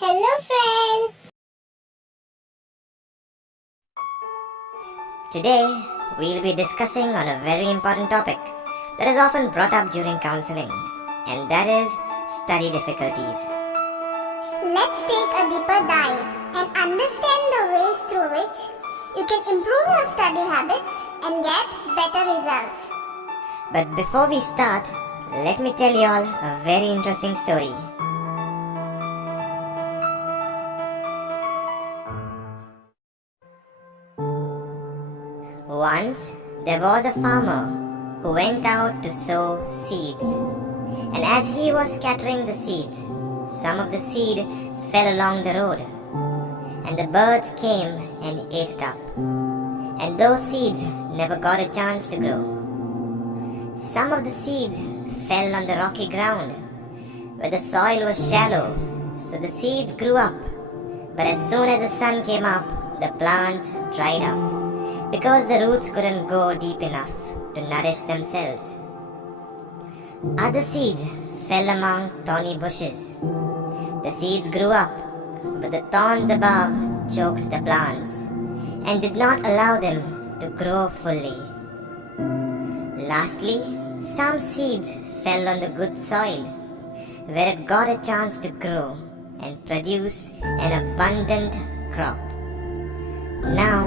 Hello friends! Today, we'll be discussing on a very important topic that is often brought up during counseling, and that is study difficulties. Let's take a deeper dive and understand the ways through which you can improve your study habits and get better results. But before we start, let me tell you all a very interesting story. Once, there was a farmer who went out to sow seeds. And as he was scattering the seeds, some of the seed fell along the road. And the birds came and ate it up. And those seeds never got a chance to grow. Some of the seeds fell on the rocky ground, where the soil was shallow, so the seeds grew up. But as soon as the sun came up, the plants dried up, because the roots couldn't go deep enough to nourish themselves. Other seeds fell among thorny bushes. The seeds grew up, but the thorns above choked the plants and did not allow them to grow fully. Lastly, some seeds fell on the good soil, where it got a chance to grow and produce an abundant crop. Now,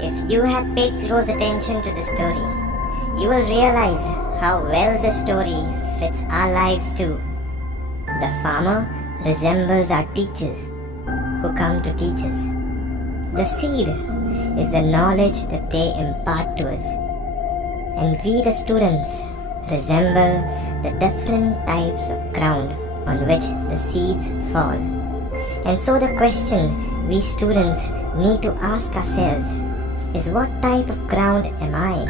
if you had paid close attention to the story, you will realize how well the story fits our lives too. The farmer resembles our teachers who come to teach us. The seed is the knowledge that they impart to us. And we, the students, resemble the different types of ground on which the seeds fall. And so the question we students need to ask ourselves is, what type of ground am I?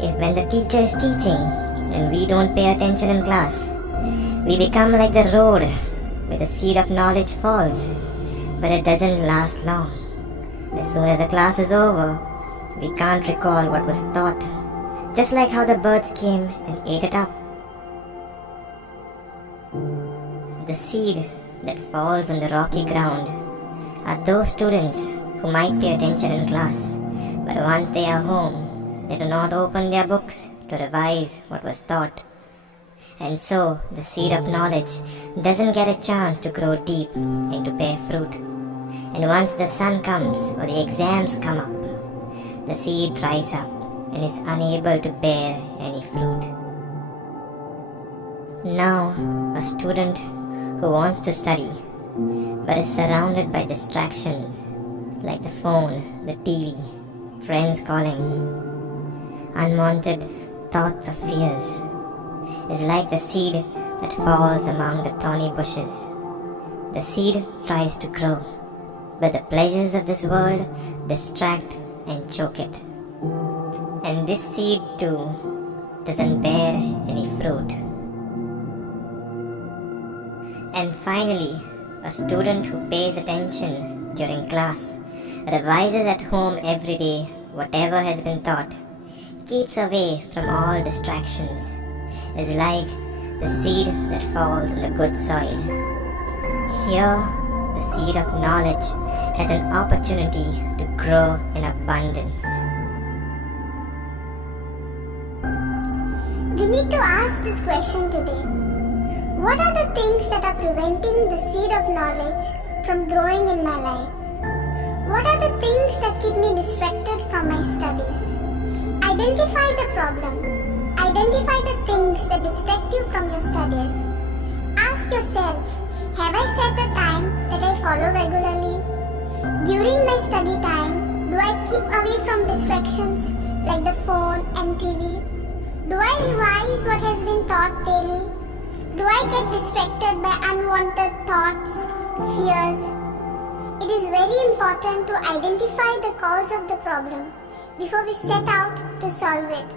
If when the teacher is teaching and we don't pay attention in class, we become like the road where the seed of knowledge falls, but it doesn't last long. As soon as the class is over, we can't recall what was taught, just like how the birds came and ate it up. The seed that falls on the rocky ground are those students who might pay attention in class, but once they are home, they do not open their books to revise what was taught. And so, the seed of knowledge doesn't get a chance to grow deep and to bear fruit. And once the sun comes or the exams come up, the seed dries up and is unable to bear any fruit. Now, a student who wants to study but is surrounded by distractions like the phone, the TV, friends calling, unwanted thoughts or fears, is like the seed that falls among the thorny bushes. The seed tries to grow, but the pleasures of this world distract and choke it. And this seed too doesn't bear any fruit. And finally, a student who pays attention during class, revises at home every day whatever has been taught, keeps away from all distractions, is like the seed that falls on the good soil. Here, the seed of knowledge has an opportunity to grow in abundance. We need to ask this question today. What are the things that are preventing the seed of knowledge from growing in my life? What are the things that keep me distracted from my studies? Identify the problem. Identify the things that distract you from your studies. Ask yourself, have I set a time that I follow regularly? During my study time, do I keep away from distractions like the phone and TV? Do I revise what has been taught daily? Do I get distracted by unwanted thoughts, fears? It is very important to identify the cause of the problem before we set out to solve it.